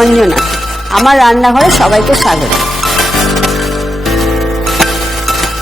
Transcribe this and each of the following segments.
অঞ্জনা। আমার রান্নাঘরে সবাইকে স্বাগত।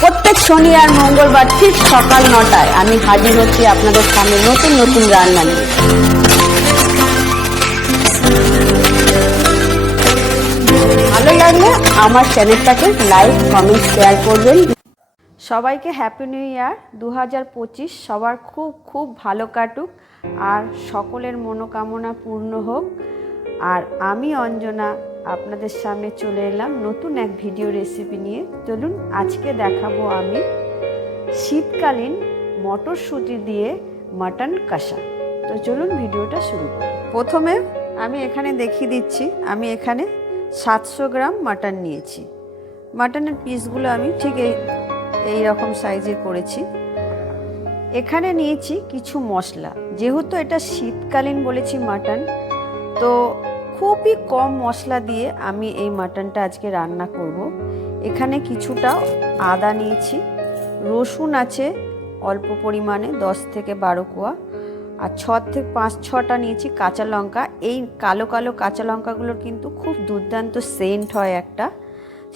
প্রত্যেক শনি আর মঙ্গলবার ঠিক সকাল 9টায় আমি হাজির হচ্ছি আপনাদের সামনে নতুন নতুন রান্না নিয়ে। ভালো লাগলে আমার চ্যানেলটাকে লাইক, কমেন্ট, শেয়ার করবেন। সবাইকে হ্যাপি নিউ ইয়ার 2025। সবার খুব খুব ভালো কাটুক আর সকলের মনোকামনা পূর্ণ হোক। আর আমি অঞ্জনা আপনাদের সামনে চলে এলাম নতুন এক ভিডিও রেসিপি নিয়ে। চলুন আজকে দেখাবো আমি শীতকালীন মটরশুঁটি দিয়ে মাটন কষা। তো চলুন ভিডিওটা শুরু করি। প্রথমে আমি এখানে দেখিয়ে দিচ্ছি, আমি এখানে 700 গ্রাম মাটন নিয়েছি। মাটনের পিসগুলো আমি ঠিক এই রকম সাইজের করেছি। এখানে নিয়েছি কিছু মশলা, যেহেতু এটা শীতকালীন বলেছি মাটন, তো খুবই কম মশলা দিয়ে আমি এই মাটনটা আজকে রান্না করব। এখানে কিছুটা আদা নিয়েছি, রসুন আছে অল্প পরিমাণে 10 থেকে 12 কোয়া, আর 6 থেকে 5-6টা নিয়েছি কাঁচা লঙ্কা। এই কালো কালো কাঁচা লঙ্কাগুলোর কিন্তু খুব দুর্দান্ত সেন্ট হয় একটা,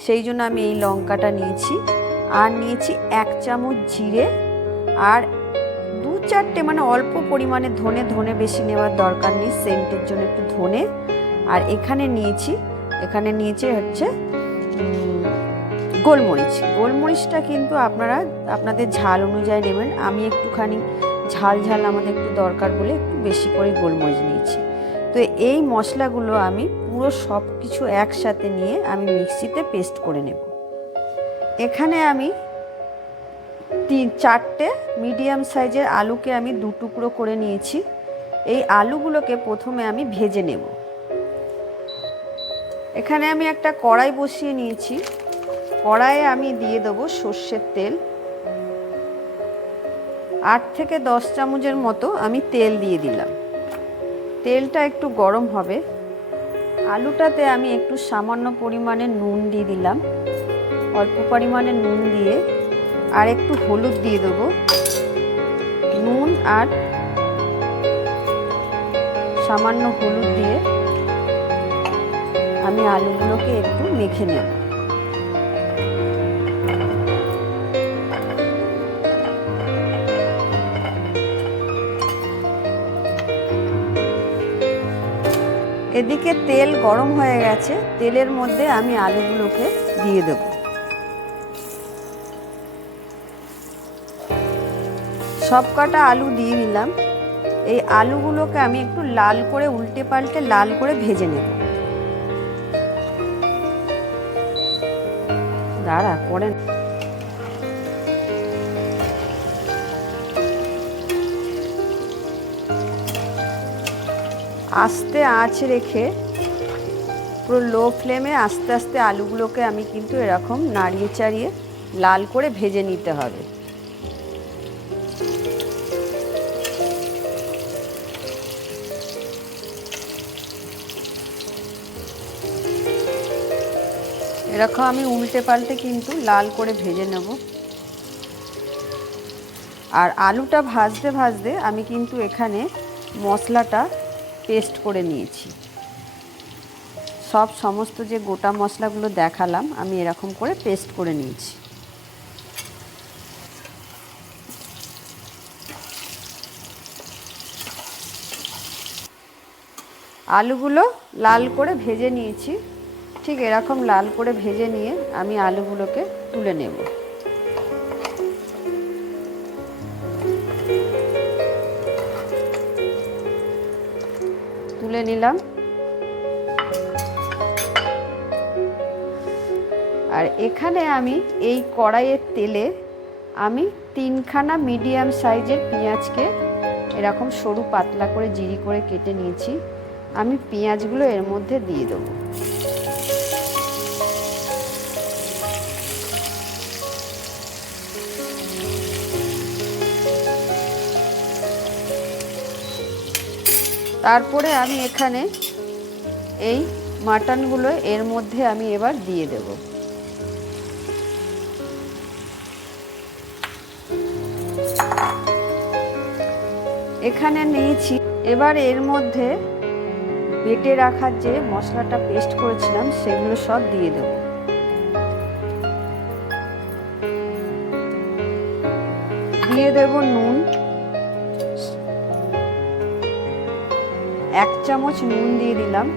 সেই জন্য আমি এই লঙ্কাটা নিয়েছি। আর নিয়েছি 1 চামচ জিরে আর 2-4টে মানে অল্প পরিমাণে ধনে বেশি নেওয়ার দরকার নেই, সেন্টের জন্য একটু ধনে। আর এখানে নিয়েছি হচ্ছে গোলমরিচটা কিন্তু আপনারা আপনাদের ঝাল অনুযায়ী নেবেন। আমি একটুখানি ঝাল আমাদের একটু দরকার বলে একটু বেশি করে গোলমরিচ নিয়েছি। তো এই মশলাগুলো আমি পুরো সব কিছু একসাথে নিয়ে আমি মিক্সিতে পেস্ট করে নেব। এখানে আমি 3-4টে মিডিয়াম সাইজের আলুকে আমি 2 টুকরো করে নিয়েছি। এই আলুগুলোকে প্রথমে আমি ভেজে নেব। এখানে আমি একটা কড়াই বসিয়ে নিয়েছি। কড়াইয়ে আমি দিয়ে দেবো সর্ষের তেল। 8 থেকে 10 চামচের মতো আমি তেল দিয়ে দিলাম। তেলটা একটু গরম হবে। আলুটাতে আমি একটু সামান্য পরিমাণে নুন দিয়ে দিলাম, অল্প পরিমাণে নুন দিয়ে আর একটু হলুদ দিয়ে দেবো। নুন আর সামান্য হলুদ দিয়ে আমি আলুগুলোকে একটু মেখে নেব। এদিকে তেল গরম হয়ে গেছে, তেলের মধ্যে আমি আলুগুলোকে দিয়ে দেব। সব কটা আলু দিয়ে দিলাম। এই আলুগুলোকে আমি একটু লাল করে উল্টে পাল্টে লাল করে ভেজে নেব। দাঁড়া পড়ে আস্তে আঁচ রেখে পুরো লো ফ্লেমে আস্তে আস্তে আলুগুলোকে আমি কিন্তু এরকম নাড়িয়ে চাড়িয়ে লাল করে ভেজে নিতে হবে। এরকম আমি উল্টে পাল্টে কিন্তু লাল করে ভেজে নেব। আর আলুটা ভাজতে ভাজতে আমি কিন্তু এখানে মশলাটা পেস্ট করে নিয়েছি। সমস্ত যে গোটা মশলাগুলো দেখালাম আমি এরকম করে পেস্ট করে নিয়েছি। আলুগুলো লাল করে ভেজে নিয়েছি। ঠিক এরকম লাল করে ভেজে নিয়ে আমি আলুগুলোকে তুলে নেব। তুলে নিলাম। আর এখানে আমি এই কড়াইয়ের তেলে আমি 3খানা মিডিয়াম সাইজের পেঁয়াজকে এরকম সরু পাতলা করে জিরি করে কেটে নিয়েছি। আমি পেঁয়াজগুলো এর মধ্যে দিয়ে দেবো। তারপরে আমি এখানে এই মাটনগুলো এর মধ্যে আমি এবার দিয়ে দেব। এখানে নিয়েছি। এবার এর মধ্যে বেটে রাখার যে মশলাটা পেস্ট করেছিলাম সেগুলো সব দিয়ে দেব। দিয়ে দেব নুন, 1 চামচ নুন দিয়ে দিলাম,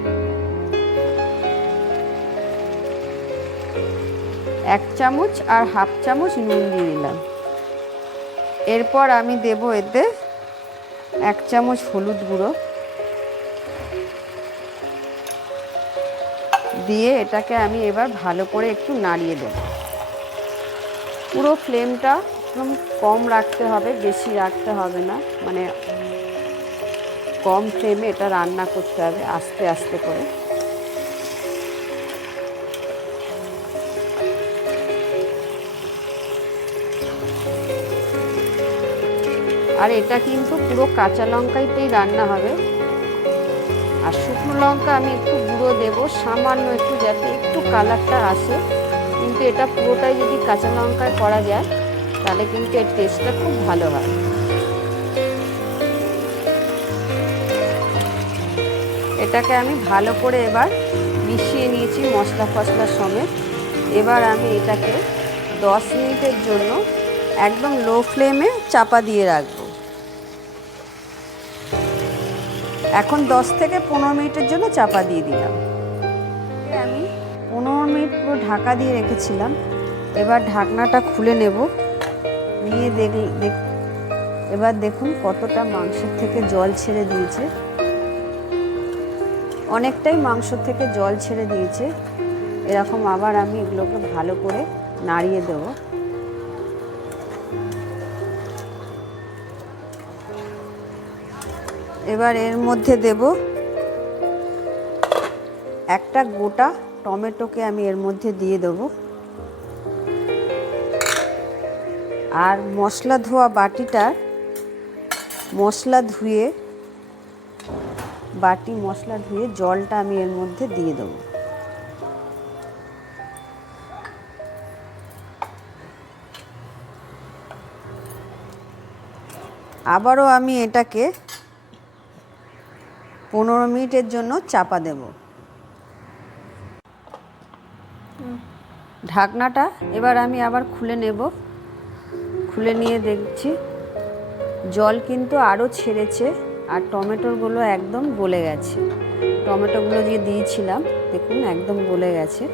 1 চামচ আর 1/2 চামচ নুন দিয়ে দিলাম। এরপর আমি দেব এতে 1 চামচ হলুদ গুঁড়ো দিয়ে এটাকে আমি এবার ভালো করে একটু নাড়িয়ে দেব। পুরো ফ্লেমটা একদম কম রাখতে হবে, বেশি রাখতে হবে না, মানে কম ফ্লেমে এটা রান্না করতে হবে আস্তে আস্তে করে। আর এটা কিন্তু পুরো কাঁচা লঙ্কাইতেই রান্না হবে। আর শুকনো লঙ্কা আমি একটু গুঁড়ো দেবো সামান্য একটু, যাতে একটু কালারটা আসে। কিন্তু এটা পুরোটাই যদি কাঁচা লঙ্কায় করা যায় তাহলে কিন্তু এর টেস্টটা খুব ভালো হয়। এটাকে আমি ভালো করে এবার মিশিয়ে নিয়েছি মশলা ফসলার সমেত। এবার আমি এটাকে 10 মিনিটের জন্য একদম লো ফ্লেমে চাপা দিয়ে রাখবো। এখন 10 থেকে 15 মিনিটের জন্য চাপা দিয়ে দিলাম। আমি 15 মিনিট পুরো ঢাকা দিয়ে রেখেছিলাম। এবার ঢাকনাটা খুলে নেব, নিয়ে এবার দেখুন কতটা মাংসের থেকে জল ছেড়ে দিয়েছে, অনেকটাই মাংস থেকে জল ছেড়ে দিয়েছে। এরকম আবার আমি এগুলোকে ভালো করে নাড়িয়ে দেব। এবার এর মধ্যে দেব একটা গোটা টমেটোকে আমি এর মধ্যে দিয়ে দেব। আর মশলা ধোয়া বাটিটা মশলা ধুয়ে জলটা আমি এর মধ্যে দিয়ে দেব। আবারও আমি এটাকে 15 মিনিটের জন্য চাপা দেব। ঢাকনাটা এবার আমি আবার খুলে নেব। খুলে নিয়ে দেখছি জল কিন্তু আরও ছেড়েছে আর টমেটোগুলো একদম গলে গেছে। টমেটোগুলো যে দিয়েছিলাম দেখুন একদম গলে গেছে।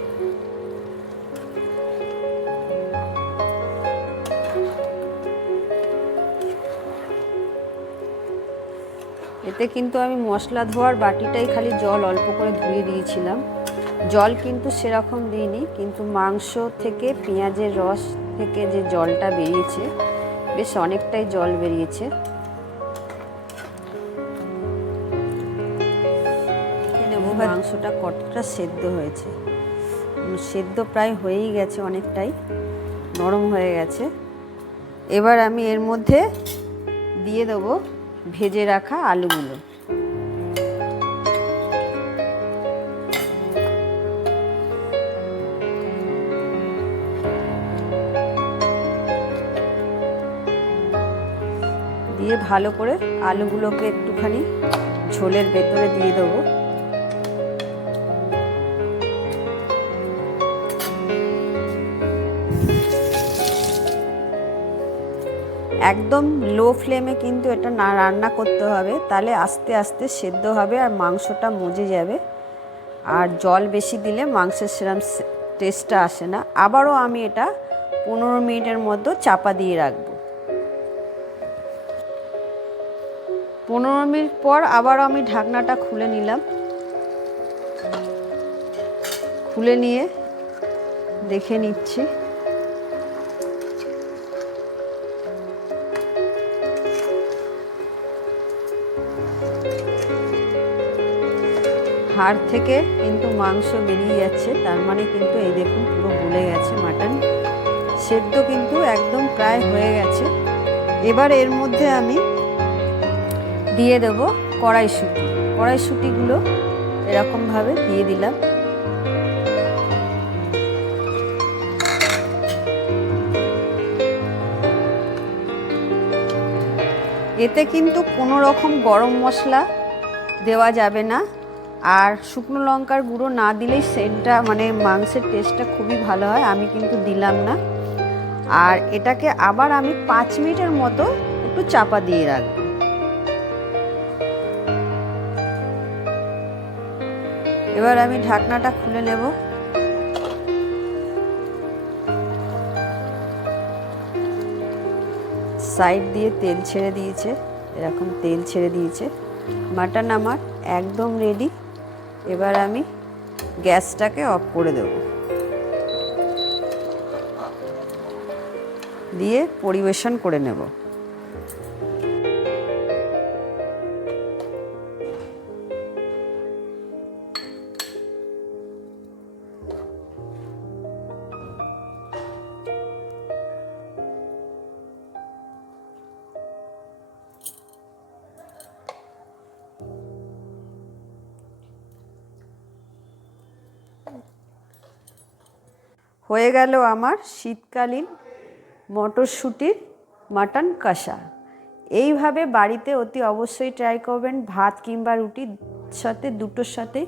এতে কিন্তু আমি মশলা ধোয়ার বাটিটাই খালি জল অল্প করে ধুয়ে দিয়েছিলাম, জল কিন্তু সেরকম দিইনি। কিন্তু মাংস থেকে পেঁয়াজের রস থেকে যে জলটা বেরিয়েছে বেশ অনেকটাই জল বেরিয়েছে। মাংসটা কতটা সেদ্ধ হয়েছে, সেদ্ধ প্রায় হয়েই গেছে, অনেকটাই নরম হয়ে গেছে। এবার আমি এর মধ্যে দিয়ে দেবো ভেজে রাখা আলুগুলো। দিয়ে ভালো করে আলুগুলোকে একটুখানি ঝোলের ভেতরে দিয়ে দেবো। একদম লো ফ্লেমে কিন্তু এটা না রান্না করতে হবে, তাহলে আস্তে আস্তে সেদ্ধ হবে আর মাংসটা মজে যাবে। আর জল বেশি দিলে মাংসের সেরকম টেস্টটা আসে না। আবারও আমি এটা 15 মিনিটের মতো চাপা দিয়ে রাখবো। 15 মিনিট পর আবারও আমি ঢাকনাটা খুলে নিলাম। খুলে নিয়ে দেখে নিচ্ছি হাড় থেকে কিন্তু মাংস বেরিয়ে যাচ্ছে, তার মানে কিন্তু এই দেখুন পুরো গলে গেছে মাটন। সেদ্ধ কিন্তু একদম প্রায় হয়ে গেছে। এবার এর মধ্যে আমি দিয়ে দেব কড়াইশুঁটি। কড়াইশুঁটিগুলো এরকমভাবে দিয়ে দিলাম। এতে কিন্তু কোনো রকম গরম মশলা দেওয়া যাবে না। আর শুকনো লঙ্কার গুঁড়ো না দিলেই সেন্টটা মানে মাংসের টেস্টটা খুবই ভালো হয়, আমি কিন্তু দিলাম না। আর এটাকে আবার আমি 5 মিনিটের মতো একটু চাপা দিয়ে রাখবো। এবার আমি ঢাকনাটা খুলে নেব। সাইড দিয়ে তেল ছেড়ে দিয়েছে, এরকম তেল ছেড়ে দিয়েছে। মাটন আমার একদম রেডি। এবার আমি গ্যাসটাকে অফ করে দেব, দিয়ে পরিবেশন করে নেব। হয়ে গেল আমার শীতকালীন মটরশুঁটির মাটন কষা। এইভাবে বাড়িতে অতি অবশ্যই ট্রাই করবেন। ভাত কিংবা রুটির সাথে, দুটোর সাথে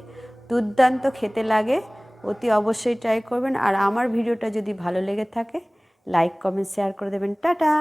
দুর্দান্ত খেতে লাগে। অতি অবশ্যই ট্রাই করবেন। আর আমার ভিডিওটা যদি ভালো লেগে থাকে লাইক কমেন্ট শেয়ার করে দেবেন। টাটা।